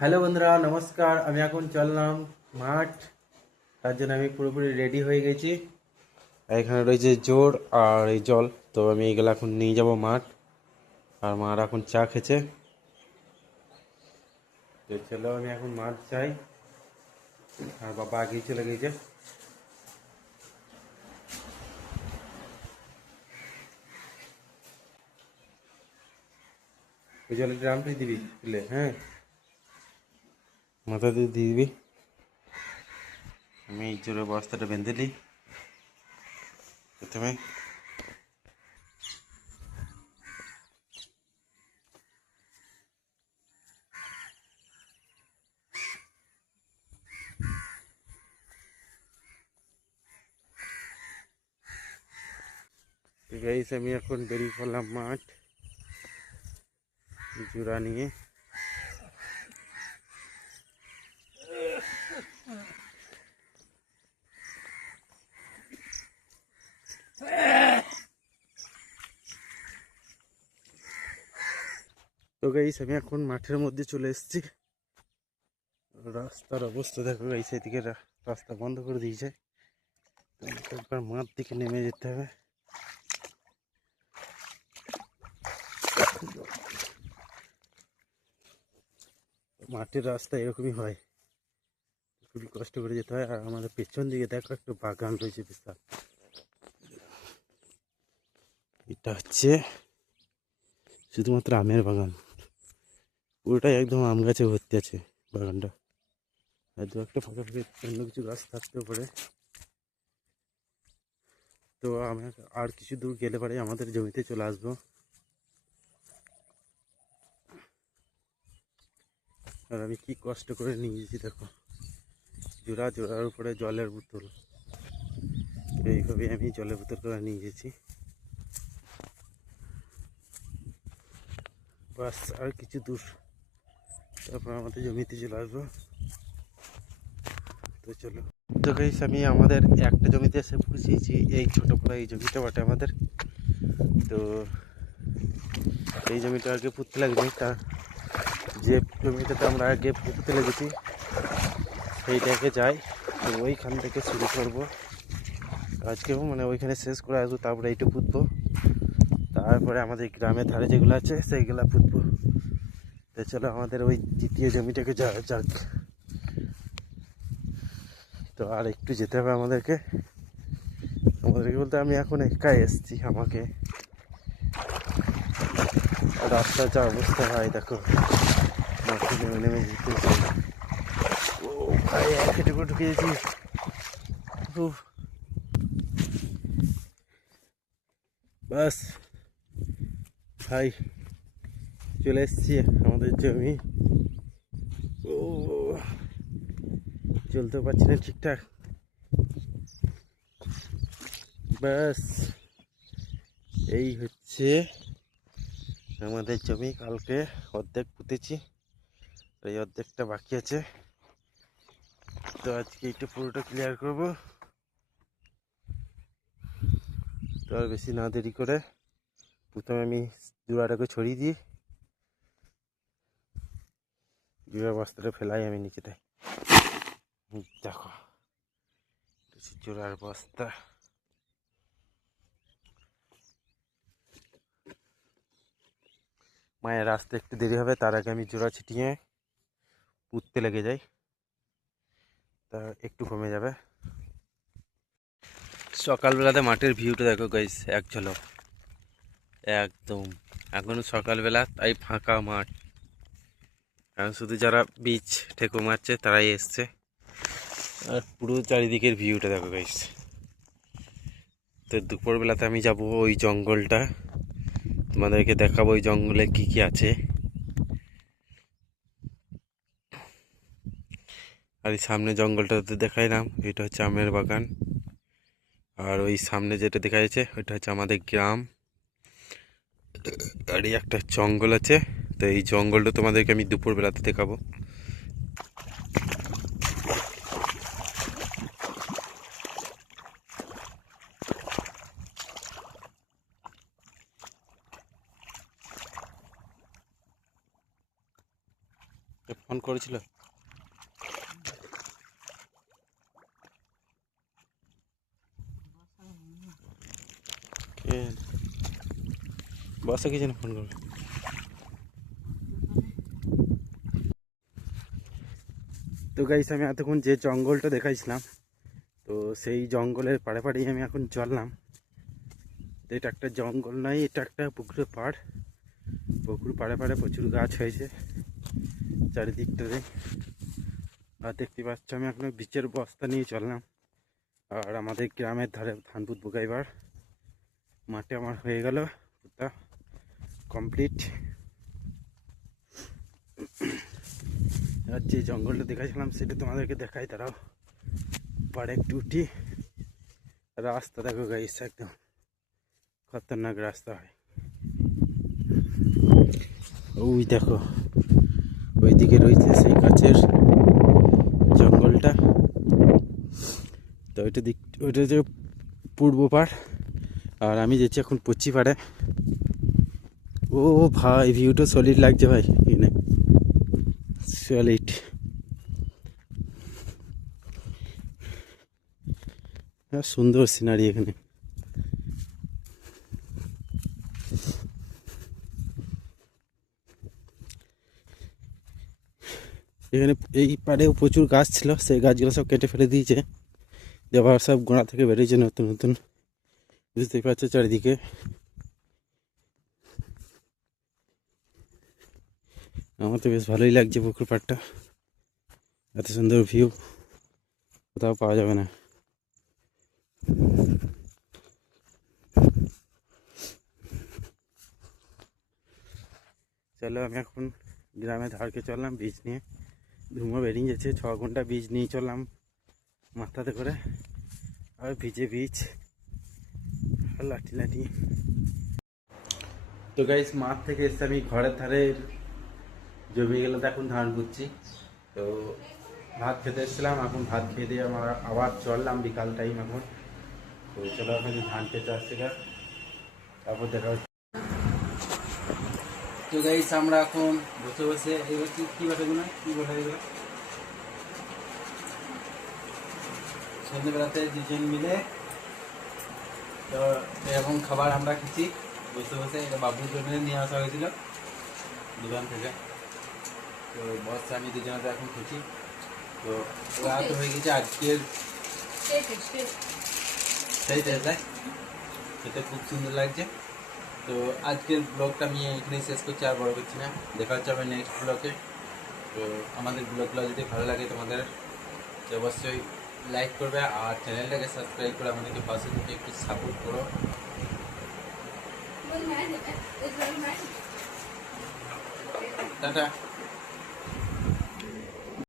Hello বন্ধুরা, নমস্কার। আমি এখন চললাম মাঠ। তার জন্য আমি পুরোপুরি রেডি হয়ে গেছি। এখানে রয়েছে জোর আর এই জল। তো আমি এইগুলো এখন নিয়ে যাব মাঠ। আর মার এখন চা খেছে। তো চলো আমি এখন মাঠ যাই। আর বাবা আগেই চলে গেছে। ওই জলের ড্রামটাই দিবি তুলে, হ্যাঁ, মাথা দিয়ে দিয়ে দিবি। আমি এই জোরের বস্তাটা বেঁধে নিই প্রথমে। গাইস, আমি এখন বেরিয়ে পড়লাম মাঠ জোড়া নিয়ে। তো গাইস, আমি এখন মাঠের মধ্যে চলে এসেছি। রাস্তার অবস্থা দেখো গাইস, এদিকে রাস্তা বন্ধ করে দিয়েছে। একবার মাঠ দিকে নেমে যেতে হবে। মাঠের রাস্তা এরকমই হয়, খুবই কষ্ট করে যেতে হয়। আর আমাদের পেছন দিকে দেখো একটা বাগান রয়েছে বিশাল। এটা হচ্ছে শুধুমাত্র আমের বাগান, পুরোটাই একদম আম গাছে ভর্তি আছে বাগানটা। আর দু একটা ফাঁকা ফাঁকা অন্য কিছু গাছ থাকতেও পারে। তো আমি আর কিছু দূর গেলে পরে আমাদের জমিতে চলে আসবো। আর আমি কি কষ্ট করে নিয়ে গেছি দেখো, জোড়ার উপরে জলের বোতল। এইভাবে আমি জলের বোতল করে নিয়ে গেছি। বাস আর কিছু দূর, তারপর আমাদের জমিতে চলে আসবো। তো চলো। তো গাইস, আমি আমাদের একটা জমিতে এসে পৌঁছেছি। এই ছোটো করে এই জমিটা বটে আমাদের। তো এই জমিটা আগে পুঁততে লাগবে। তা যে জমিটাতে আমরা আগে পুঁততে লেগেছি সেইটাকে যাই। তো ওইখান থেকে শুরু করবো আজকেও, মানে ওইখানে শেষ করে আসবো, তারপরে এইটা পুঁতবো। তারপরে আমাদের গ্রামের ধারে যেগুলো আছে সেইগুলো পুঁতবো। তো চলো আমাদের ওই দ্বিতীয় জমিটাকে যাক। তো আর একটু যেতে হবে আমাদেরকে বলতে আমি এখন একাই এসছি। আমাকে রাস্তার যা অবস্থা হয় দেখো, মাঠে নেমে নেমে যেতে। ও ভাই, একেটুকু ঢুকিয়েছি। বাস ভাই, চলে এসছি আমাদের জমি। ও, চলতে পারছি না ঠিকঠাক। ব্যাস, এই হচ্ছে আমাদের জমি। কালকে অর্ধেক পুঁতেছি, এই অর্ধেকটা বাকি আছে। তো আজকে এইটা পুরোটা ক্লিয়ার করব। তো আর বেশি না দেরি করে প্রথমে আমি জোড়াটাকে ছড়িয়ে দিই। জোড়া বস্তাটা ফেলাই আমি নিচেতে। দেখো জোড়ার বস্তা। মায়ের আসতে একটু দেরি হবে, তার আগে আমি জোড়া ছিটিয়ে পুঁততে লেগে যাই, তা একটু কমে যাবে। সকালবেলাতে মাঠের ভিউটা দেখো গাইস, এক ঝলক একদম। এখনো সকালবেলা, তাই ফাঁকা মাঠ। এখন শুধু যারা বীজ ঠেকু মারছে তারাই এসছে। আর পুরো চারিদিকের ভিউটা দেখো গাইস। তো দুপুরবেলাতে আমি যাব ওই জঙ্গলটা, তোমাদেরকে দেখাবো ওই জঙ্গলে কি কি আছে। আর এই সামনে জঙ্গলটাতে দেখাইলাম, এটা হচ্ছে আমের বাগান। আর ওই সামনে যেটা দেখা যাচ্ছে ওইটা হচ্ছে আমাদের গ্রাম। আর এই একটা জঙ্গল আছে। তো এই জঙ্গলটা তোমাদেরকে আমি দুপুরবেলাতে দেখাবো। ফোন করেছিল? কে বসে কি যেন ফোন করবে? তো গাইস আমি এতক্ষণ যে জঙ্গলটা দেখাইছিলাম, তো সেই জঙ্গলের পাড়ে পাড়েই আমি এখন চললাম। তো এটা একটা জঙ্গল নয়, এটা একটা পুকুরের পাড়। পুকুর পাড়ে পাড়ে প্রচুর গাছ হয়েছে চারিদিকটাতে। আর দেখতে পাচ্ছ আমি এখন বীচের বস্তা নিয়ে চললাম। আর আমাদের গ্রামের ধারে ধান পুত বুকাইবার মাঠে আমার হয়ে গেল পুতা কমপ্লিট। আর যে জঙ্গলটা দেখাইছিলাম সেটা তোমাদেরকে দেখাই, তারাও পাড়ে একটু উঠি। রাস্তা দেখো গাইস, একদম খতরনাক রাস্তা হয়। ওই দেখো ওইদিকে রয়েছে সেই গাছের জঙ্গলটা। তো ওইটা যে পূর্ব পাড়, আর আমি যাচ্ছি এখন পশ্চিম পাড়ে। ও ভাই ভিউটা সলিড লাগছে ভাই, এখানে সলিড। সুন্দর সিনারি এখানে। এখানে এই পাড়েও প্রচুর গাছ ছিল, সেই গাছগুলো সব কেটে ফেলে দিয়েছে। আবার সব গোড়া থেকে বেরিয়েছে নতুন নতুন, বুঝতেই পারছো চারিদিকে। আমার তো বেশ ভালোই লাগছে পুকুর পাড়টা, এত সুন্দর ভিউ কোথাও পাওয়া যাবে না। চলো আমি এখন গ্রামের ধারকে চললাম বীজ নিয়ে। ধুমো বেরিয়ে যাচ্ছে, 6 ঘন্টা বীজ নিয়ে চললাম মাথাতে করে। আর ভিজে বীজ আর লাঠি লাঠি। তো গাইস মাঠ থেকে এসে আমি ঘরের ধারে জমিগুলোতে এখন ধান পুঁতছি। তো ভাত খেতে এসেছিলাম, এখন ভাত খেয়ে দিয়ে আমরা আবার চললাম বিকাল টাইম এখন। তো চলো এখন ধান খেতে আসছে, তারপর দেখা হচ্ছে। তো গাইস আমরা এখন বসে বসে এগুলো কি বাটাগুলো কি বাটা এগুলো সন্ধ্যেবেলাতে দুজন মিলে তো এরকম খাবার আমরা খেয়েছি বসে বসে। এটা বাবুর জন্য নিয়ে আসা হয়েছিল দোকান থেকে। তো বস আমি দুজনে এখন খেয়েছি। তো রাত হয়ে গেছে আজকের, সেই দেয় খেতে খুব সুন্দর লাগছে। তো আজকের ব্লগটা আমি এখানেই শেষ করছি, আর বড় করছি না। দেখা হচ্ছে আবার নেক্সট ব্লগে। তো আমাদের ব্লগগুলো যদি ভালো লাগে তোমাদের অবশ্যই লাইক করবে, আর চ্যানেলটাকে সাবস্ক্রাইব করে আমাদেরকে পাশে থেকে একটু সাপোর্ট করো। টাটা।